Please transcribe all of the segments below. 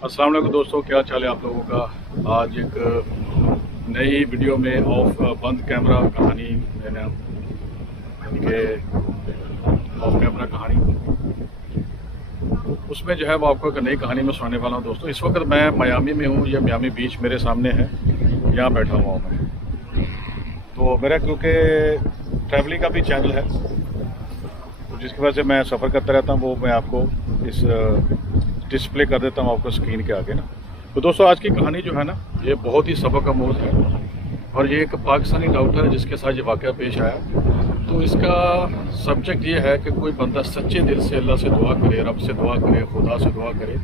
अस्सलाम वालेकुम दोस्तों, क्या चाल है आप लोगों का। आज एक नई वीडियो में ऑफ बंद कैमरा कहानी मैंने यानी कि ऑफ कैमरा कहानी उसमें जो है वो आपको एक नई कहानी में सुनाने वाला हूँ। दोस्तों, इस वक्त मैं मियामी में हूँ। ये मियामी बीच मेरे सामने है, यहाँ बैठा हुआ हूँ मैं। तो मेरा क्योंकि ट्रैवलिंग का भी चैनल है, तो जिसकी वजह से मैं सफ़र करता रहता हूँ, वो मैं आपको इस डिस्प्ले कर देता हूँ आपको स्क्रीन के आगे ना। तो दोस्तों, आज की कहानी जो है ना, ये बहुत ही सबक आमूज़ है और ये एक पाकिस्तानी डॉक्टर है जिसके साथ ये वाक़या पेश आया। तो इसका सब्जेक्ट ये है कि कोई बंदा सच्चे दिल से अल्लाह से दुआ करे, रब से दुआ करे, खुदा से दुआ करे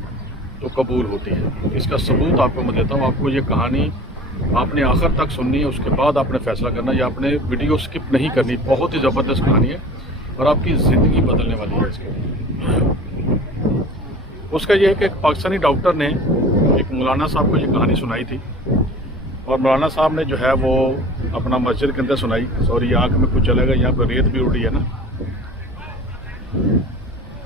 तो कबूल होती है। इसका सबूत आपको मैं देता हूँ। आपको ये कहानी आपने आखिर तक सुननी है, उसके बाद आपने फ़ैसला करना है। या आपने वीडियो स्किप नहीं करनी। बहुत ही ज़बरदस्त कहानी है और आपकी ज़िंदगी बदलने वाली है इसके। उसका यह है कि एक पाकिस्तानी डॉक्टर ने एक मौलाना साहब को ये कहानी सुनाई थी और मौलाना साहब ने जो है वो अपना मस्जिद के अंदर सुनाई। सॉरी, आँख में कुछ चलेगा, यहाँ पर रेत भी उड़ी है ना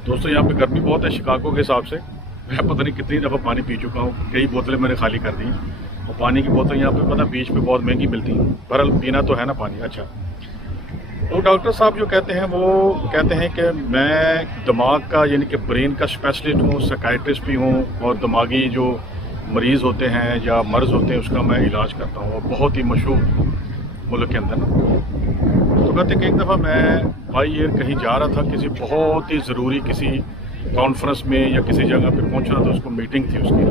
दोस्तों। यहाँ पे गर्मी बहुत है शिकागो के हिसाब से। मैं पता नहीं कितनी दफ़ा पानी पी चुका हूँ, कई बोतलें मैंने खाली कर दी। और पानी की बोतल यहाँ पे पता बीच पे बहुत महंगी मिलती है। बहरहाल पीना तो है ना पानी। अच्छा, तो डॉक्टर साहब जो कहते हैं वो कहते हैं कि मैं दिमाग का यानी कि ब्रेन का स्पेशलिस्ट हूँ, साइकियाट्रिस्ट भी हूँ और दिमागी जो मरीज़ होते हैं या मर्ज़ होते हैं उसका मैं इलाज करता हूँ, और बहुत ही मशहूर मुल्क के अंदर ना। तो कहते हैं कि एक दफ़ा मैं बाई एयर कहीं जा रहा था, किसी बहुत ही ज़रूरी किसी कॉन्फ्रेंस में या किसी जगह पे पहुंच रहा था, उसको मीटिंग थी उसकी।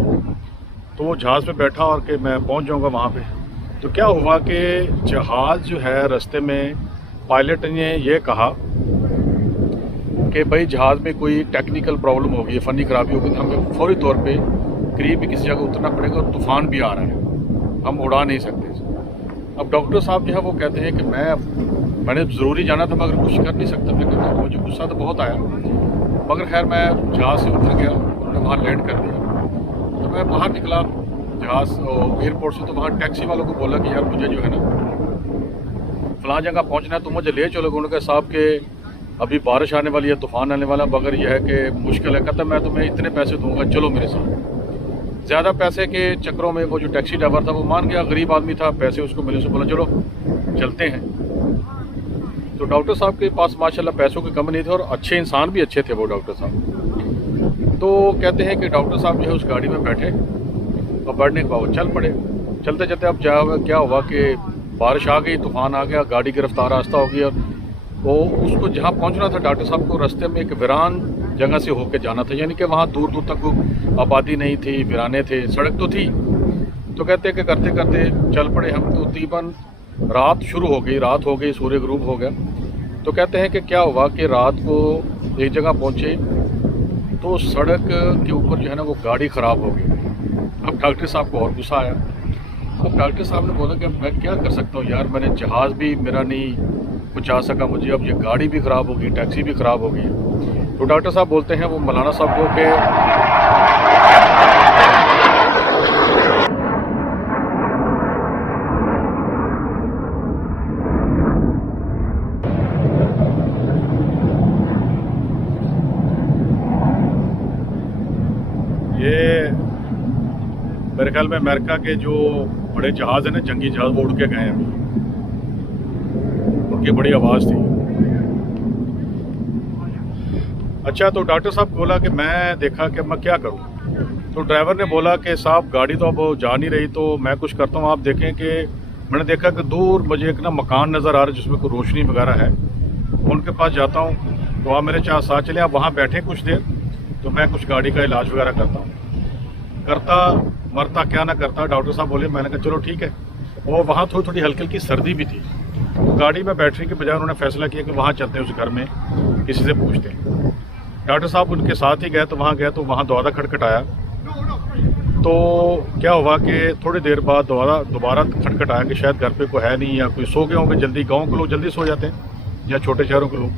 तो वो जहाज़ पे बैठा और कि मैं पहुंच जाऊंगा वहाँ पे। तो क्या हुआ कि जहाज़ जो है रास्ते में पायलट ने ये कहा कि भाई जहाज़ में कोई टेक्निकल प्रॉब्लम हो गई है, फ़नी खराबी हो गई, तो हमें फौरी तौर पे करीब किसी जगह उतरना पड़ेगा और तूफ़ान भी आ रहा है, हम उड़ा नहीं सकते। अब डॉक्टर साहब जो है वो कहते हैं कि मैंने ज़रूरी जाना था मगर कुछ कर नहीं सकता। मैं कहता हूँ मुझे गुस्सा तो बहुत आया, मगर खैर मैं जहाज़ से उतर गया, उन्होंने वहाँ लैंड कर दिया। तो मैं बाहर निकला जहाज़ एयरपोर्ट से, तो वहाँ टैक्सी वालों को बोला कि यार मुझे जो है ना फलां जगह पहुंचना है, तो मुझे ले चलोगे। उन्होंने कहा साहब के अभी बारिश आने वाली है, तूफ़ान आने वाला, मगर यह है कि मुश्किल है। कहता मैं तुम्हें इतने पैसे दूंगा, चलो मेरे साथ। ज़्यादा पैसे के चक्करों में वो जो टैक्सी ड्राइवर था वो मान गया, गरीब आदमी था, पैसे उसको मिले, उसको बोला चलो चलते हैं। तो डॉक्टर साहब के पास माशाल्लाह पैसों की कमी नहीं थी और अच्छे इंसान भी अच्छे थे वो डॉक्टर साहब। तो कहते हैं कि डॉक्टर साहब जो है उस गाड़ी में बैठे और बैठने के बाद चल पड़े। चलते चलते अब क्या हुआ कि बारिश आ गई, तूफ़ान आ गया, गाड़ी की रफ्तार रास्ता हो गया। वो उसको जहाँ पहुँचना था डॉक्टर साहब को, रास्ते में एक वीरान जगह से होकर जाना था, यानी कि वहाँ दूर दूर तक आबादी नहीं थी, वीराने थे, सड़क तो थी। तो कहते कि करते करते चल पड़े हम। तो तकरीबन रात शुरू हो गई, रात हो गई, सूर्य ग्रूब हो गया। तो कहते हैं कि क्या हुआ कि रात को एक जगह पहुँचे तो सड़क के ऊपर जो है ना वो गाड़ी ख़राब हो गई। अब डॉक्टर साहब को और गुस्सा आया। अब डॉक्टर साहब ने बोला कि मैं क्या कर सकता हूँ यार, मैंने जहाज़ भी मेरा नहीं पहुँचा सका मुझे, अब ये गाड़ी भी ख़राब हो गई, टैक्सी भी ख़राब हो गई। तो डॉक्टर साहब बोलते हैं वो मौलाना साहब को कि ये मेरे ख्याल में अमेरिका के जो बड़े जहाज़ हैं ना, जंगी जहाज़, वो उड़ के गए हैं अभी, उनकी बड़ी आवाज़ थी। अच्छा, तो डॉक्टर साहब बोला कि मैं देखा कि मैं क्या करूं। तो ड्राइवर ने बोला कि साहब गाड़ी तो अब जा नहीं रही, तो मैं कुछ करता हूं। आप देखें कि मैंने देखा कि दूर मुझे एक ना मकान नज़र आ रहा है जिसमें कोई रोशनी वगैरह है, उनके पास जाता हूं। तो आप मेरे साथ चलें, आप वहाँ बैठे कुछ देर, तो मैं कुछ गाड़ी का इलाज वगैरह करता हूँ। करता मरता क्या ना करता। डॉक्टर साहब बोले, मैंने कहा चलो ठीक है। और वहाँ थोड़ी हल्की हल्की सर्दी भी थी, तो गाड़ी में बैठने के बजाय उन्होंने फैसला किया कि वहाँ चलते हैं, उस घर में किसी से पूछते हैं। डॉक्टर साहब उनके साथ ही गए, तो वहाँ गए तो वहाँ दरवाज़ा खटखटाया। तो क्या हुआ कि थोड़ी देर बाद दोबारा खटखटाया कि शायद घर पे कोई है नहीं या कोई सो गए होंगे जल्दी। गाँव के लोग जल्दी सो जाते हैं या छोटे शहरों के लोग।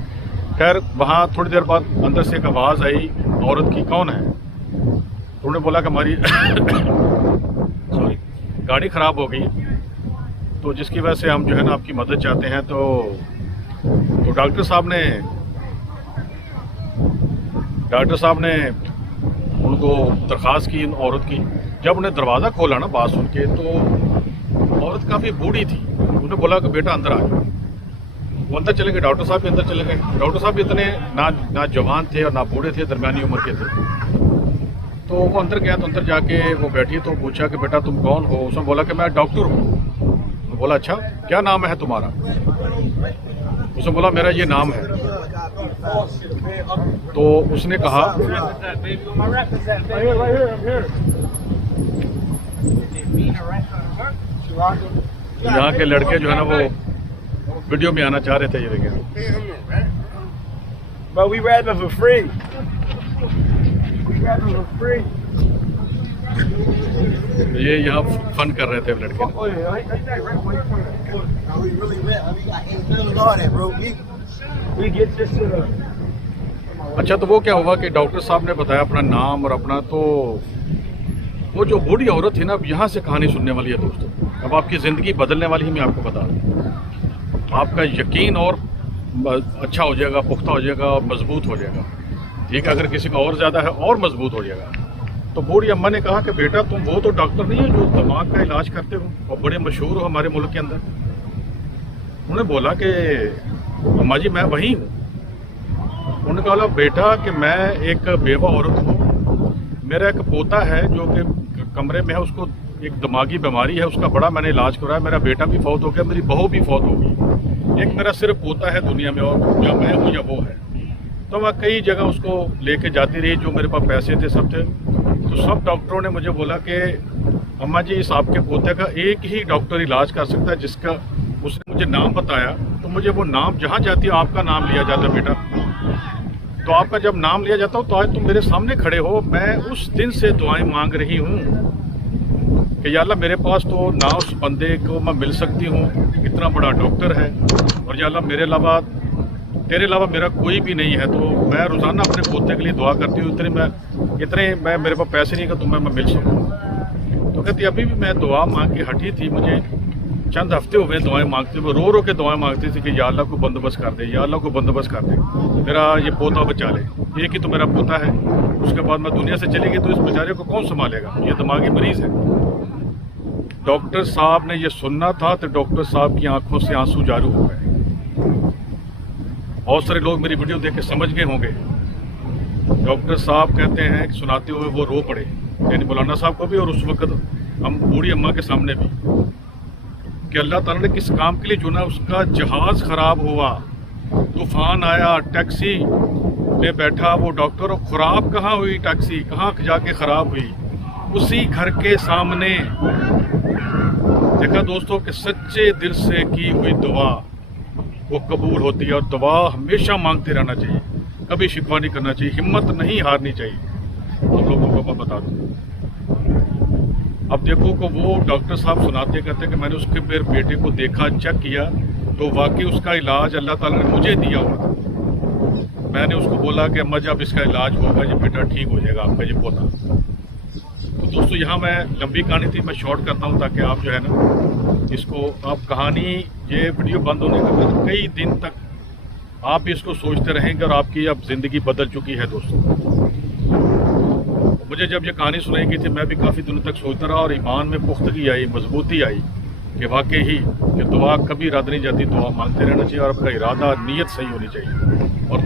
खैर वहाँ थोड़ी देर बाद अंदर से एक आवाज़ आई औरत की, कौन है। तो उन्होंने बोला कि हमारी सॉरी गाड़ी ख़राब हो गई, तो जिसकी वजह से हम जो है ना आपकी मदद चाहते हैं। तो डॉक्टर साहब ने उनको दरख्वास्त की उन औरत की। जब उन्हें दरवाज़ा खोला ना बात सुन के, तो औरत काफ़ी बूढ़ी थी। उन्होंने बोला कि बेटा अंदर आ जाओ। वो अंदर चले गए, डॉक्टर साहब भी अंदर चले गए। डॉक्टर साहब इतने ना जवान थे और ना बूढ़े थे, दरमियानी उम्र के थे। तो वो अंदर गया, तो अंदर जाके वो बैठी तो पूछा कि बेटा तुम कौन हो? उसने बोला कि मैं डॉक्टर हूँ। बोला अच्छा, क्या नाम है तुम्हारा? उसने बोला मेरा ये नाम है। तो उसने कहा यहाँ के लड़के जो है ना वो वीडियो में आना चाह रहे थे, ये देखिए। But we rapping for free. We rapping for free. ये यहाँ फन कर रहे थे लड़के। We get this to the. अच्छा, तो वो क्या हुआ कि डॉक्टर साहब ने बताया अपना नाम और अपना, तो वो जो बूढ़ी औरत थी ना, अब यहाँ से कहानी सुनने वाली है दोस्तों। अब आपकी ज़िंदगी बदलने वाली ही मैं आपको बता दूँ। आपका यकीन और अच्छा हो जाएगा, पुख्ता हो जाएगा और मजबूत हो जाएगा। ठीक है, अगर किसी का और ज़्यादा है और मजबूत हो जाएगा। तो बूढ़ी अम्मा ने कहा कि बेटा तुम वो तो डॉक्टर नहीं हो जो दिमाग का इलाज करते हो और बड़े मशहूर हो हमारे मुल्क के अंदर। उन्होंने बोला कि अम्मा जी मैं वही हूँ। उन्होंने कहा बेटा कि मैं एक बेवा औरत हूँ, मेरा एक पोता है जो कि कमरे में है, उसको एक दिमागी बीमारी है, उसका बड़ा मैंने इलाज कराया। मेरा बेटा भी फौत हो गया, मेरी बहू भी फौत हो गई। एक मेरा सिर्फ पोता है दुनिया में, और या मैं हूँ या वो है। तो मैं कई जगह उसको लेके जाती रही, जो मेरे पास पैसे थे सब थे। तो सब डॉक्टरों ने मुझे बोला कि अम्मा जी इस आपके पोते का एक ही डॉक्टर इलाज कर सकता है, जिसका उसने मुझे नाम बताया। तो मुझे वो नाम, जहाँ जाती है आपका नाम लिया जाता है बेटा। तो आपका जब नाम लिया जाता हो तो आज तुम मेरे सामने खड़े हो। मैं उस दिन से दुआएं मांग रही हूँ कि या अल्लाह मेरे पास तो ना उस बंदे को मैं मिल सकती हूँ, इतना बड़ा डॉक्टर है, और या अल्लाह मेरे अलावा तेरे अलावा मेरा कोई भी नहीं है। तो मैं रोज़ाना अपने पोते के लिए दुआ करती हूँ। इतने मैं मेरे पास पैसे नहीं कि तुम्हें मैं मिल सकूँ। तो कहती अभी भी मैं दुआ मांग के हटी थी, मुझे चंद हफ्ते हुए दुआएं मांगते हुए, रो के दुआएं मांगती थी कि या अल्लाह को बंदोबस्त कर दे, या अल्लाह को बंदोबस्त कर दे, मेरा ये पोता बचा ले। एक ही तो मेरा पोता है, उसके बाद मैं दुनिया से चली गई तो इस बेचारे को कौन संभालेगा? ये दिमागी मरीज है। डॉक्टर साहब ने ये सुनना था तो डॉक्टर साहब की आंखों से आंसू जारू हो गए। बहुत सारे लोग मेरी वीडियो देख के समझ गए होंगे। डॉक्टर साहब कहते हैं कि सुनाते हुए वो रो पड़े, यानी मौलाना साहब को भी और उस वक्त हम बूढ़ी अम्मा के सामने भी, कि अल्लाह ताला ने किस काम के लिए चुना। उसका जहाज़ ख़राब हुआ, तूफ़ान आया, टैक्सी में बैठा वो डॉक्टर, और ख़राब कहाँ हुई टैक्सी, कहाँ जाके ख़राब हुई? उसी घर के सामने। देखा दोस्तों कि सच्चे दिल से की हुई दुआ वो कबूल होती है, और दुआ हमेशा मांगते रहना चाहिए, कभी शिकवा नहीं करना चाहिए, हिम्मत नहीं हारनी चाहिए। आप लोगों को मैं बता दूँ। अब देखो को वो डॉक्टर साहब सुनाते कहते कि मैंने उसके मेरे बेटे को देखा, चेक किया, तो वाकई उसका इलाज अल्लाह ताला ने मुझे दिया हुआ था। मैंने उसको बोला कि अम्मा जब इसका इलाज होगा ये बेटा ठीक हो जाएगा आपका ये पोता। तो दोस्तों यहाँ मैं लंबी कहानी थी, मैं शॉर्ट करता हूँ ताकि आप जो है ना इसको, आप कहानी ये वीडियो बंद होने के बाद कई दिन तक आप इसको सोचते रहेंगे, और आपकी अब ज़िंदगी बदल चुकी है दोस्तों। मुझे जब ये कहानी सुनाई गई थी मैं भी काफ़ी दिनों तक सोचता रहा, और ईमान में पुख्तगी आई, मजबूती आई कि वाकई ही कि दुआ कभी रद्द नहीं जाती, दुआ मांगते रहना चाहिए, और आपका इरादा नीयत सही होनी चाहिए, और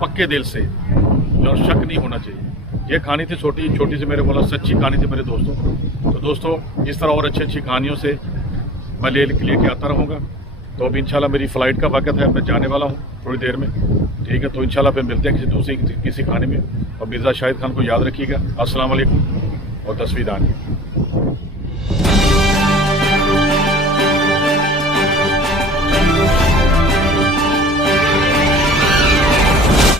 पक्के दिल से, और शक नहीं होना चाहिए। ये कहानी थी छोटी सी, मेरे बोला सच्ची कहानी थी मेरे दोस्तों। तो दोस्तों इस तरह और अच्छी कहानियों से मैं लेके आता रहूँगा। तो अभी इंशाल्लाह मेरी फ़्लाइट का वक्त है, मैं जाने वाला हूँ थोड़ी देर में। ठीक है, तो इंशाल्लाह फिर मिलते हैं किसी कहानी में। और मिर्ज़ा शाहिद खान को याद रखिएगा। अस्सलाम वालेकुम और तस्वीर दानी।